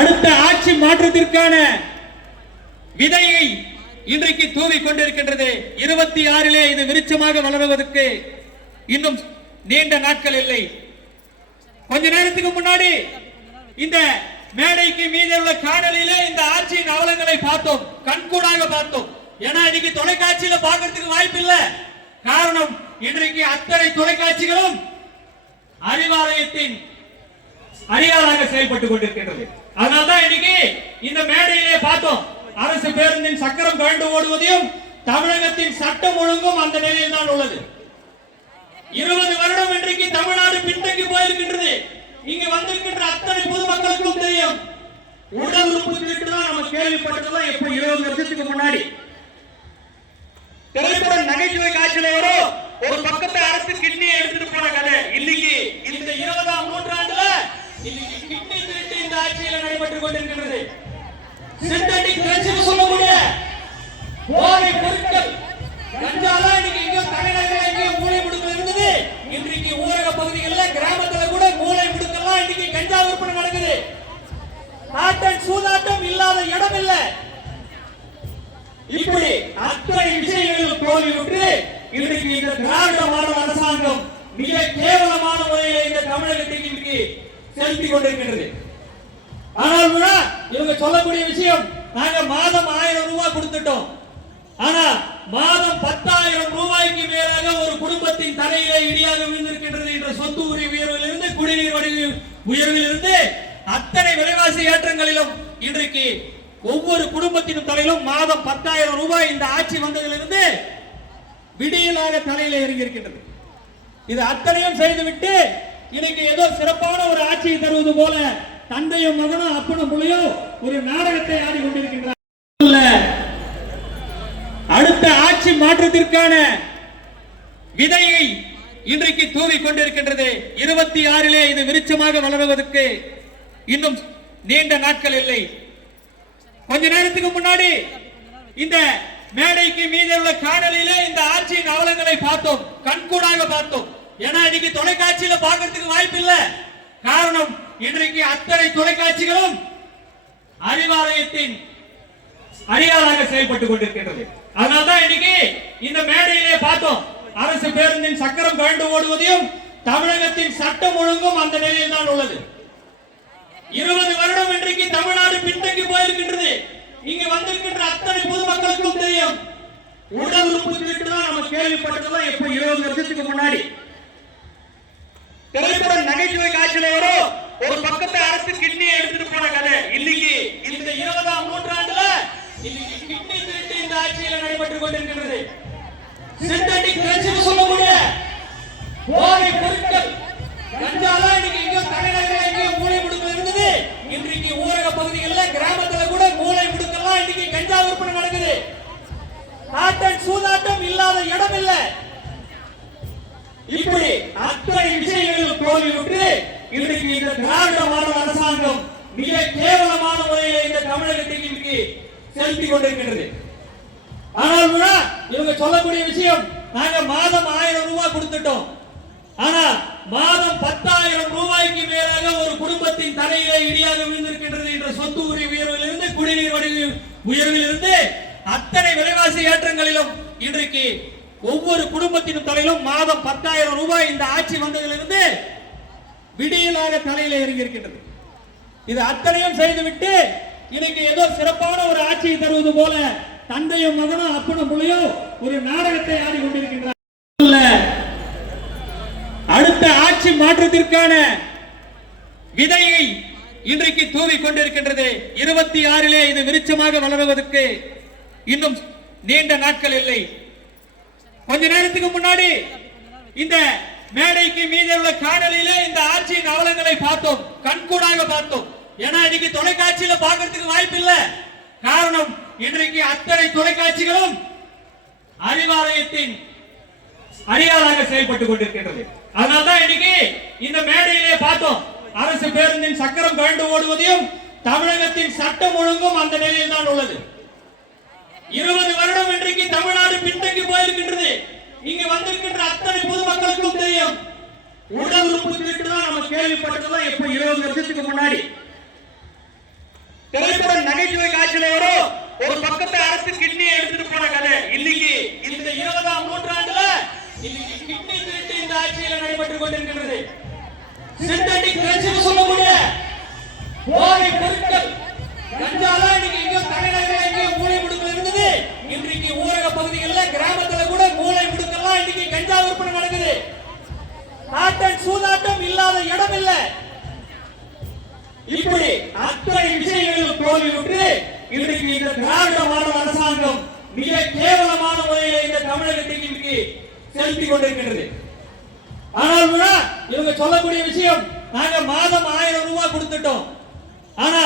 அடுத்த ஆட்சி மாற்றத்திற்கான விதையை இன்றைக்கு தூவி கொண்டிருக்கின்றது. 26 இது விருட்சமாக வளருவதற்கு இன்னும் நீண்ட நாட்கள் இல்லை. கொஞ்ச நேரத்துக்கு முன்னாடி இந்த மேடைக்கு மீது உள்ள காணொலியில இந்த ஆட்சியின் அவலங்களை பார்த்தோம், கண்கூடாக பார்த்தோம். ஏன்னா இன்னைக்கு தொலைக்காட்சியில பார்க்கறதுக்கு வாய்ப்பு இல்லை. காரணம், இன்றைக்கு அத்தனை தொலைக்காட்சிகளும் அறிவாலயத்தின் அடியாளாக செயல்பட்டுக் கொண்டிருக்கின்றது. அதனால்தான் இன்னைக்கு இந்த மேடையிலே பார்த்தோம், அரசு பேருந்தின் சக்கரம் கழண்டு ஓடுவதையும் தமிழகத்தின் சட்டம் ஒழுங்கும் அந்த நிலையில் தான் உள்ளது. 20 வருடம் இன்றைக்கு தமிழ்நாடு பின்தங்கி போயிருக்கின்றது. இங்க வந்திருக்கின்ற அத்தனை பொதுமக்களுக்கும் தெரியும். உடல் உறுப்பு திருட்டு தான் நம்ம கேள்விப்பட்டதெல்லாம் எப்ப 20 வருஷத்துக்கு முன்னாடி திரைப்பட நகைச்சுவை காட்சியில வரும். ஒரு பக்கத்தை அரசு கிட்னியை எடுத்துட்டு போன கதை. இன்னைக்கு இந்த 20ஆம் நூற்றாண்டுல இன்னைக்கு கிட்னி திருட்டு இந்த ஆட்சியில் நடைபெற்றுக் கொண்டிருக்கிறது. சிந்தட்டிக் ட்ரக்ஸ் சொல்லக்கூடிய போதை பொருட்கள் கஞ்சாலாம் இன்னைக்கு இங்க தலைநகரில் இங்க மூளை முடுக்கல் இருந்தது. இன்றைக்கு ஊரக பகுதிகளில் கிராமத்துல கூட மூளை முடுக்கெல்லாம் இன்னைக்கு கஞ்சா விற்பனை நடக்குது. ஆட்டம் சூதாட்டம் இல்லாத இடம் இல்ல. இப்படி அத்தனை விஷயங்களில் தோல்வியுற்று இன்றைக்கு இந்த திராவிட மாடல் அரசாங்கம் மிக கேவலமான முறையில் இந்த தமிழகத்துக்கு இன்னைக்கு செலுத்தி கொண்டிருக்கின்றது. ஆனால் இவங்க சொல்லக்கூடிய விஷயம், நாங்க மாதம் 1000 ரூபாய் கொடுத்துட்டோம். ஆனா மாதம் 10,000 ரூபாய்க்கு மேலாக ஒரு குடும்பத்தின் தலையிலே இடியாக விழுந்திருக்கின்றது. என்ற சொத்து உரி உயர்விலிருந்து குடிநீர் உயர்விலிருந்து அத்தனை விலைவாசி ஏற்றங்களிலும் இன்றைக்கு ஒவ்வொரு குடும்பத்தின் தலையிலும் மாதம் 10,000 ரூபாய் இந்த ஆட்சி வந்ததிலிருந்து விடியலாக தலையில இறங்கியிருக்கின்றது. இது அத்தனையும் செய்துவிட்டு இன்னைக்கு ஏதோ சிறப்பான ஒரு ஆட்சியை தருவது போல தந்தையும் மகனும் அப்பனும் பிள்ளையும் ஒரு நாடகத்தை ஆடி கொண்டிருக்கின்றனர். அடுத்த ஆட்சி மாற்றத்திற்கான விதையை இன்றைக்கு தூவி கொண்டிருக்கின்றது. 26 இது விருட்சமாக வளருவதற்கு இன்னும் நீண்ட நாட்கள் இல்லை. கொஞ்ச நேரத்துக்கு முன்னாடி இந்த மேடைக்கு மீது உள்ள காணொலியில இந்த ஆட்சியின் அவலங்களை பார்த்தோம், கண்கூடாக பார்த்தோம். ஏன்னா இன்னைக்கு தொலைக்காட்சியில பார்க்கறதுக்கு வாய்ப்பு இல்லை. காரணம், இன்றைக்கு அத்தனை தொலைக்காட்சிகளும் அறிவாலயத்தின் அடியாளாக செயல்பட்டுக் கொண்டிருக்கின்றது. அதனால்தான் இன்னைக்கு இந்த மேடையிலே பார்த்தோம், அரசு பேருந்தின் சக்கரம் கழண்டு ஓடுவதையும் தமிழகத்தின் சட்டம் ஒழுங்கும் அந்த நிலையில் தான் உள்ளது. 20 வருடம் இன்றைக்கு தமிழ்நாடு பின்தங்கி போயிருக்கின்றது. இங்க வந்திருக்கின்ற அத்தனை பொதுமக்களுக்கும் தெரியும். உடல் உறுப்பு திருட்டு தான் நம்ம கேள்விப்பட்டதெல்லாம் எப்ப 20 வருஷத்துக்கு முன்னாடி திரைப்பட நகைச்சுவை காட்சியில வரும். ஒரு பக்கத்தை அரசு கிட்னியை எடுத்துட்டு போன கதை. இன்னைக்கு இந்த 20ஆம் நூற்றாண்டுல இன்னைக்கு கிட்னி திருட்டு இந்த ஆட்சியில் நடைபெற்றுக் கொண்டிருக்கிறது. சிந்தட்டிக் ட்ரக்ஸ் சொல்லக்கூடிய போதை பொருட்கள் கஞ்சாலாம் இன்னைக்கு இங்க தலைநகரில் இங்க மூளை முடுக்கல் இருந்தது. இன்றைக்கு ஊரக பகுதிகளில் கிராமத்துல கூட மூளை முடுக்கெல்லாம் இன்னைக்கு கஞ்சா விற்பனை நடக்குது. ஆட்டம் சூதாட்டம் இல்லாத இடம் இல்ல. இப்படி அத்தனை விஷயங்களில் தோல்வியுற்று இன்றைக்கு இந்த திராவிட மாடல் அரசாங்கம் மிக கேவலமான முறையில் இந்த தமிழகத்துக்கு இன்னைக்கு செலுத்தி கொண்டிருக்கின்றது. ஆனால் இவங்க சொல்லக்கூடிய விஷயம், நாங்க மாதம் 1000 ரூபாய் கொடுத்துட்டோம். ஆனா மாதம் 10,000 ரூபாய்க்கு மேலாக ஒரு குடும்பத்தின் தலையிலே இடியாக விழுந்திருக்கின்றது. என்ற சொத்து உரி உயர்விலிருந்து குடிநீர் உயர்விலிருந்து அத்தனை விலைவாசி ஏற்றங்களிலும் இன்றைக்கு ஒவ்வொரு குடும்பத்தின் தலையிலும் மாதம் 10,000 ரூபாய் இந்த ஆட்சி வந்ததிலிருந்து விடியலாக தலையில இறங்கியிருக்கின்றது. இது அத்தனையும் செய்துவிட்டு இன்னைக்கு ஏதோ சிறப்பான ஒரு ஆட்சியை தருவது போல தந்தையும் மகனும் அப்பனும் பிள்ளையும் ஒரு நாடகத்தை ஆடி கொண்டிருக்கின்றனர். அடுத்த ஆட்சி மாற்றத்திற்கான விதையை இன்றைக்கு தூவி கொண்டிருக்கின்றது. 26 இது விருட்சமாக வளருவதற்கு இன்னும் நீண்ட நாட்கள் இல்லை. கொஞ்ச நேரத்துக்கு முன்னாடி இந்த மேடைக்கு மீது உள்ள காணொலியில இந்த ஆட்சியின் அவலங்களை பார்த்தோம், கண்கூடாக பார்த்தோம். ஏன்னா இன்னைக்கு தொலைக்காட்சியில பார்க்கறதுக்கு வாய்ப்பு இல்லை. காரணம், இன்றைக்கு அத்தனை தொலைக்காட்சிகளும் அறிவாலயத்தின் அடியாளாக செயல்பட்டுக் கொண்டிருக்கின்றது. அதனால்தான் இன்னைக்கு இந்த மேடையிலே பார்த்தோம், அரசு பேருந்தின் சக்கரம் கழண்டு ஓடுவதையும் தமிழகத்தின் சட்டம் ஒழுங்கும் அந்த நிலையில் தான் உள்ளது. 20 வருடம் இன்றைக்கு தமிழ்நாடு பின்தங்கி போயிருக்கின்றது. இங்க வந்திருக்கின்ற அத்தனை பொதுமக்களுக்கும் தெரியும். உடல் உறுப்பு திருட்டு தான் நம்ம கேள்விப்பட்டதெல்லாம் எப்ப 20 வருஷத்துக்கு முன்னாடி திரைப்பட நகைச்சுவை காட்சியில வரும் ஒரு பக்கத்தை அரசு கிட்னியை எடுத்துட்டு போன கதை. இன்னைக்கு இந்த 20ஆம் நூற்றாண்டுல இன்னைக்கு கிட்னி திருட்டு இந்த ஆட்சியில நடைபெற்றுக் கொண்டிருக்கிறது. சிந்தட்டிக் ட்ரக்ஸ் சொல்லக்கூடிய போதை பொருட்கள் கஞ்சால இன்னைக்கு இங்க தலைநகரில் இங்க மூளை முடுக்கல் இருந்தது. இன்றைக்கு ஊரக பகுதிகளில் கிராமத்துல கூட மூளை முடுக்கெல்லாம் இன்னைக்கு கஞ்சா விற்பனை நடக்குது. நாட்டன் சூதாட்டம் இல்லாத இடம் இல்ல. இப்படி அத்தனை விஷயங்களில் தோல்வியுற்று இன்றைக்கு இந்த திராவிட மாடல் அரசாங்கம் மிக கேவலமான முறையில் இந்த தமிழகத்திற்கு செலுத்திக் கொண்டிருக்கிறது. ஆனால் இவங்க சொல்லக்கூடிய விஷயம், நாங்க மாதம் 1000 ரூபாய் கொடுத்துட்டோம். ஆனா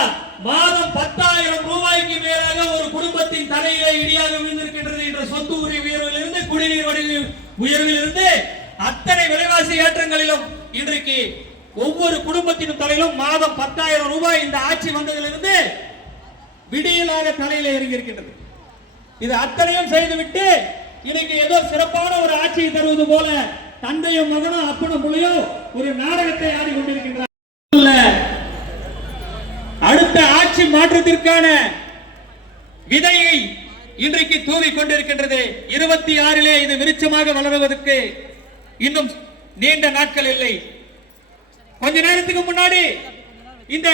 மாதம் 10,000 ரூபாய்க்கு மேலாக ஒரு குடும்பத்தின் தலையிலே இடியாக விழுந்திருக்கின்றது. என்ற சொத்து உரி உயர்விலிருந்து குடிநீர் உயர்விலிருந்து அத்தனை விலைவாசி ஏற்றங்களிலும் இன்றைக்கு ஒவ்வொரு குடும்பத்தின் தலையிலும் மாதம் 10,000 ரூபாய் இந்த ஆட்சி வந்ததிலிருந்து விடியலாக தலையில இறங்கியிருக்கின்றது. இது அத்தனையும் செய்துவிட்டு இன்னைக்கு ஏதோ சிறப்பான ஒரு ஆட்சியை தருவது போல தந்தையும் மகனும் அப்பனும் புள்ளையும் ஒரு நாடகத்தை ஆடிக்கொண்டிருக்கின்றார். அடுத்த ஆட்சி மாற்றத்திற்கான விதையை இன்றைக்கு தூவி கொண்டிருக்கின்றது. 26 இது விருட்சமாக வளருவதற்கு இன்னும் நீண்ட நாட்கள் இல்லை. கொஞ்ச நேரத்துக்கு முன்னாடி இந்த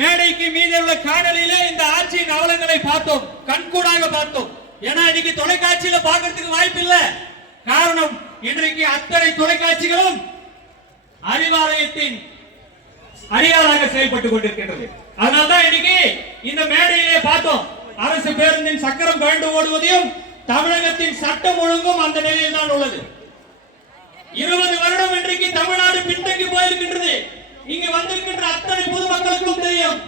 மேடைக்கு மீது உள்ள காணொலியில இந்த ஆட்சியின் அவலங்களை பார்த்தோம், கண்கூடாக பார்த்தோம். ஏன்னா இன்னைக்கு தொலைக்காட்சியில பார்க்கறதுக்கு வாய்ப்பு இல்ல. காரணம், இன்றைக்கு அத்தனை தொலைக்காட்சிகளும் அறிவாலயத்தின் அடியாளாக செயல்பட்டுக் கொண்டிருக்கின்றது. அதனால்தான் இன்னைக்கு இந்த மேடையிலே பார்த்தோம், அரசு பேருந்தின் சக்கரம் கழண்டு ஓடுவதையும் தமிழகத்தின் சட்டம் ஒழுங்கும் அந்த நிலையில் தான் உள்ளது. 20 வருடம் இன்றைக்கு தமிழ்நாடு பின்தங்கி போயிருக்கின்றது. இங்க வந்திருக்கின்ற அத்தனை பொதுமக்களுக்கும் தெரியும்.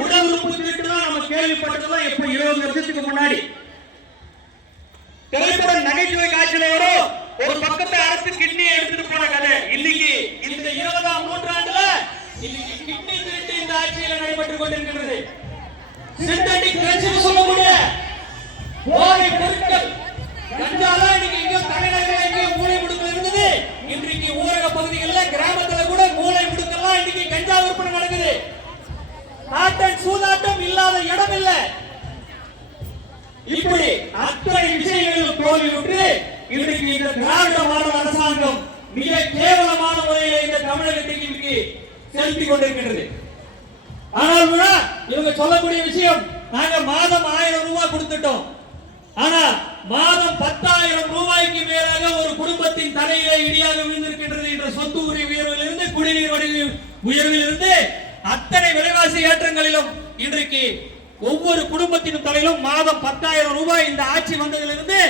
உடல் உறுப்பு திருட்டு தான் நம்ம கேள்விப்பட்டதெல்லாம் எப்ப 20 வருஷத்துக்கு முன்னாடி. திரைப்பட நகைச்சுவை காட்சியில வரும் ஒரு பக்கத்தை அரசு கிட்னியை எடுத்துட்டு போன கதை. இன்னைக்கு இந்த 20ஆம் நூற்றாண்டுல இன்னைக்கு கிட்னி திருட்டு இந்த ஆட்சியில நடைபெற்றுக் கொண்டிருக்கிறது. சிந்தட்டிக் ட்ரக்ஸ் சொல்லக்கூடிய போதை பொருட்கள் கஞ்சால இன்னைக்கு இங்க தலைநகரில் இங்க மூளை முடுக்கல் இருந்தது. இன்றைக்கு ஊரக பகுதிகளில் கிராமத்துல கூட மூளை முடுக்கெல்லாம் இன்னைக்கு கஞ்சா விற்பனை நடக்குது. நாட்டன் சூதாட்டம் இல்லாத இடம் இல்ல. இப்படி அத்தனை விஷயங்களில் தோல்வியுற்று இன்றைக்கு இந்த திராவிட மாடல் அரசாங்கம் மிக கேவலமான முறையில் இந்த தமிழகத்திற்கு செலுத்திக் கொண்டிருக்கின்றது. ஆனால் இவங்க சொல்லக்கூடிய விஷயம், நாங்க மாதம் 1000 ரூபாய் கொடுத்துட்டோம். ஆனா மாதம் 10,000 ரூபாய்க்கு மேலாக ஒரு குடும்பத்தின் தலையிலே இடியாக விழுந்திருக்கின்றது. என்ற சொத்து உரி உயர்விலிருந்து குடிநீர் உயர்விலிருந்து அத்தனை விலைவாசி ஏற்றங்களிலும் இன்றைக்கு ஒவ்வொரு குடும்பத்தின் தலையிலும் மாதம் 10,000 ரூபாய் இந்த ஆட்சி வந்ததிலிருந்து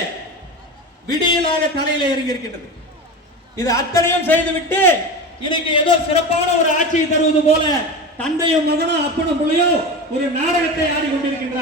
விடியலாக தலையில இறங்கியிருக்கின்றது. இது அத்தனையும் செய்துவிட்டு இன்னைக்கு ஏதோ சிறப்பான ஒரு ஆட்சியை தருவது போல தந்தையும் மகனும் அப்பனும் புள்ளையும் ஒரு நாடகத்தை ஆடிக்கொண்டிருக்கின்றார்.